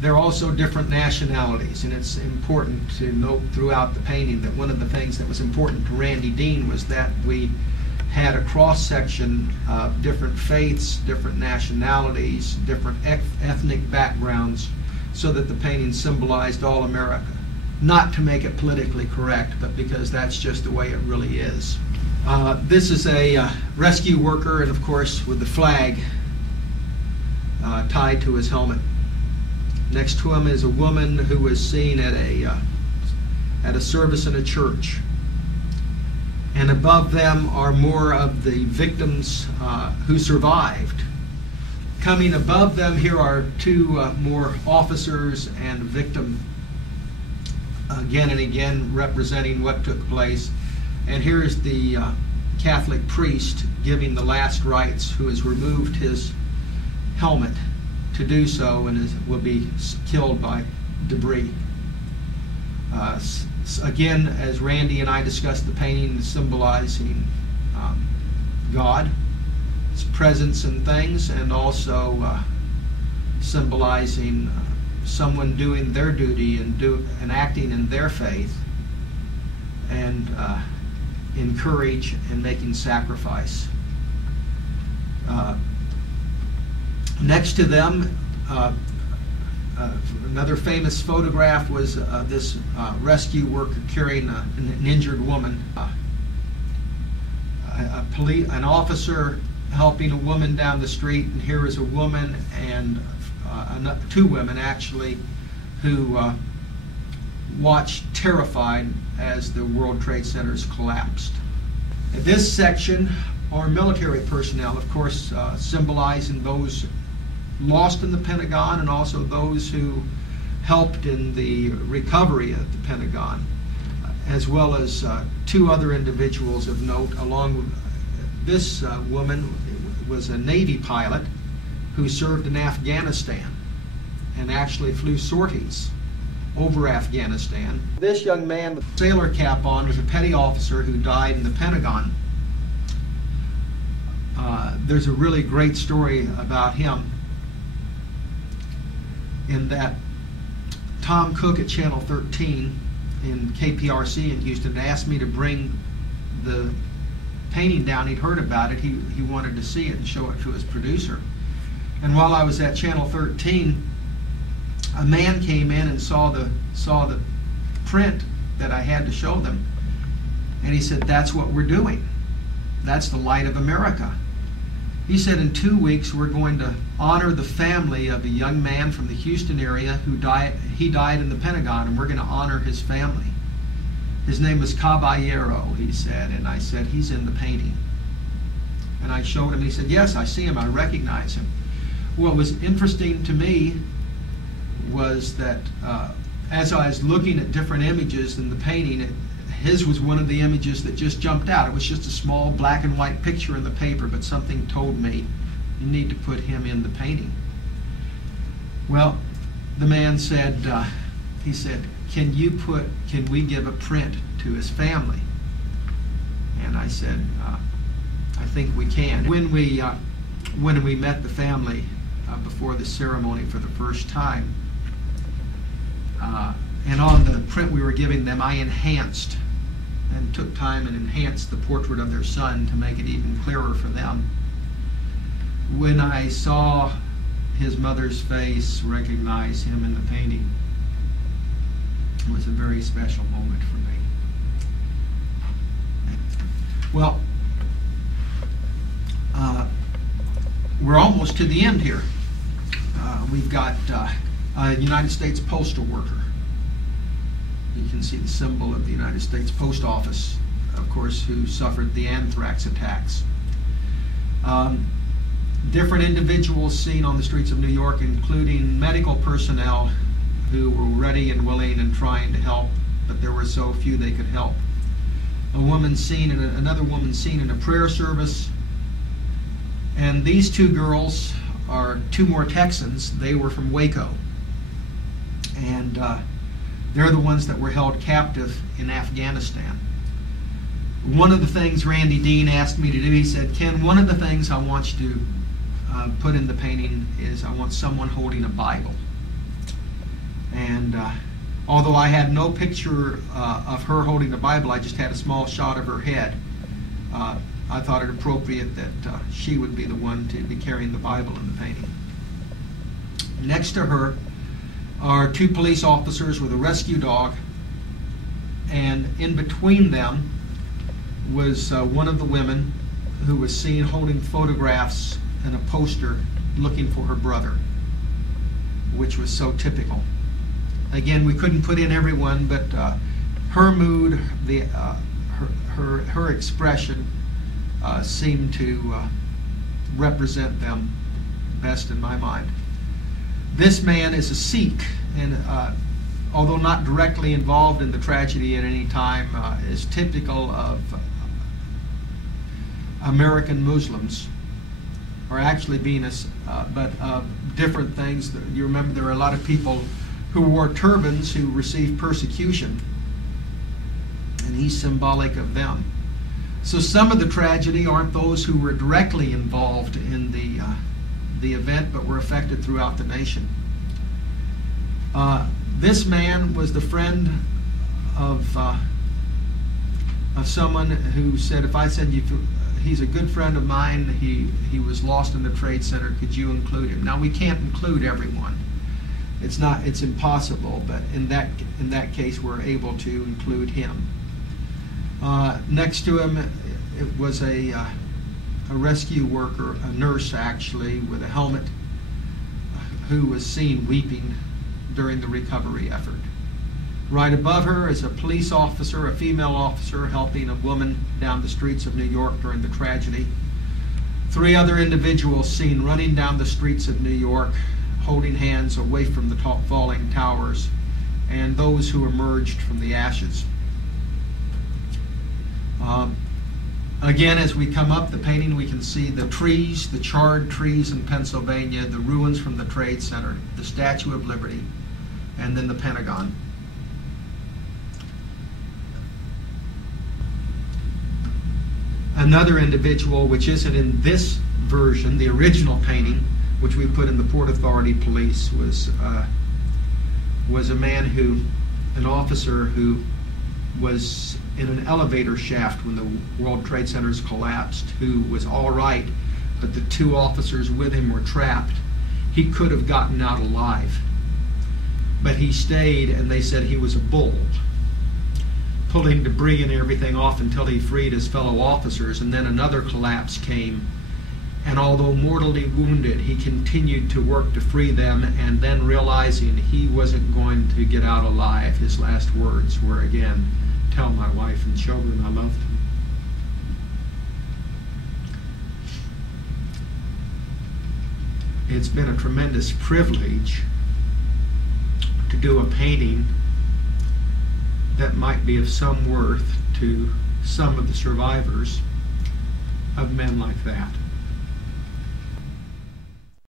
There are also different nationalities, and it's important to note throughout the painting that one of the things that was important to Randy Dean was that we had a cross-section of different faiths, different nationalities, different ethnic backgrounds, so that the painting symbolized all America. Not to make it politically correct, but because that's just the way it really is. This is a rescue worker, and of course with the flag tied to his helmet. Next to him is a woman who was seen at a service in a church. And above them are more of the victims who survived. Coming above them here are two more officers and a victim, again and again representing what took place. And here is the Catholic priest giving the last rites, who has removed his helmet to do so and will be killed by debris. Again, as Randy and I discussed, the painting symbolizing God, His presence in things, and also symbolizing someone doing their duty and acting in their faith, and in courage and making sacrifice. Next to them, another famous photograph was this rescue worker carrying an injured woman. An officer helping a woman down the street, and here is a woman and two women actually, who watched terrified as the World Trade Centers collapsed. At this section are military personnel, of course, symbolizing those lost in the Pentagon and also those who helped in the recovery of the Pentagon, as well as two other individuals of note. Along with this woman was a Navy pilot who served in Afghanistan and actually flew sorties over Afghanistan. This young man with a sailor cap on was a petty officer who died in the Pentagon. There's a really great story about him, in that Tom Cook at Channel 13 in KPRC in Houston asked me to bring the painting down. He'd heard about it. He wanted to see it and show it to his producer. And while I was at Channel 13, a man came in and saw the print that I had to show them, and he said, "That's what we're doing. That's the light of America." He said, "In 2 weeks we're going to honor the family of a young man from the Houston area who died. He died in the Pentagon, and we're going to honor his family. His name was Caballero," he said, and I said, "He's in the painting." And I showed him. He said, "Yes, I see him. I recognize him." What was interesting to me was that as I was looking at different images in the painting, his was one of the images that just jumped out. It was just a small black and white picture in the paper, but something told me, you need to put him in the painting. Well, the man said, he said, can we give a print to his family? And I said, I think we can. When we met the family before the ceremony for the first time, and on the print we were giving them, I enhanced and took time and enhanced the portrait of their son to make it even clearer for them. When I saw his mother's face, recognize him in the painting, it was a very special moment for me. Well, we're almost to the end here. We've got a United States postal worker. You can see the symbol of the United States Post Office, of course, who suffered the anthrax attacks. Different individuals seen on the streets of New York, including medical personnel who were ready and willing and trying to help, but there were so few they could help. Another woman seen in a prayer service. And these two girls are two more Texans. They were from Waco. And they're the ones that were held captive in Afghanistan. One of the things Randy Dean asked me to do, he said, "Ken, one of the things I want you to put in the painting is I want someone holding a Bible." And although I had no picture of her holding the Bible, I just had a small shot of her head. I thought it appropriate that she would be the one to be carrying the Bible in the painting. Next to her are two police officers with a rescue dog, and in between them was one of the women who was seen holding photographs and a poster looking for her brother, which was so typical. Again, we couldn't put in everyone, but her mood, her expression seemed to represent them best in my mind. This man is a Sikh, and although not directly involved in the tragedy at any time, is typical of American Muslims, or actually being but different things. You remember there are a lot of people who wore turbans who received persecution, and he's symbolic of them. So some of the tragedy aren't those who were directly involved in the event, but were affected throughout the nation. This man was the friend of someone who said, if I said he's a good friend of mine, he was lost in the trade center, could you include him? Now, we can't include everyone. It's impossible, but in that case we're able to include him. Next to him it was a rescue worker, a nurse actually, with a helmet, who was seen weeping during the recovery effort. Right above her is a police officer, a female officer, helping a woman down the streets of New York during the tragedy. Three other individuals seen running down the streets of New York, holding hands away from the falling towers, and those who emerged from the ashes. Again, as we come up the painting, we can see the trees, the charred trees in Pennsylvania, the ruins from the Trade Center, the Statue of Liberty, and then the Pentagon. Another individual, which isn't in this version, the original painting, which we put in the Port Authority Police, was a man an officer who was in an elevator shaft when the World Trade Centers collapsed, who was all right, but the two officers with him were trapped. He could have gotten out alive, but he stayed, and they said he was a bull, pulling debris and everything off until he freed his fellow officers, and then another collapse came. And although mortally wounded, he continued to work to free them, and then realizing he wasn't going to get out alive, his last words were again, "Tell my wife and children I love them." It's been a tremendous privilege to do a painting that might be of some worth to some of the survivors of men like that.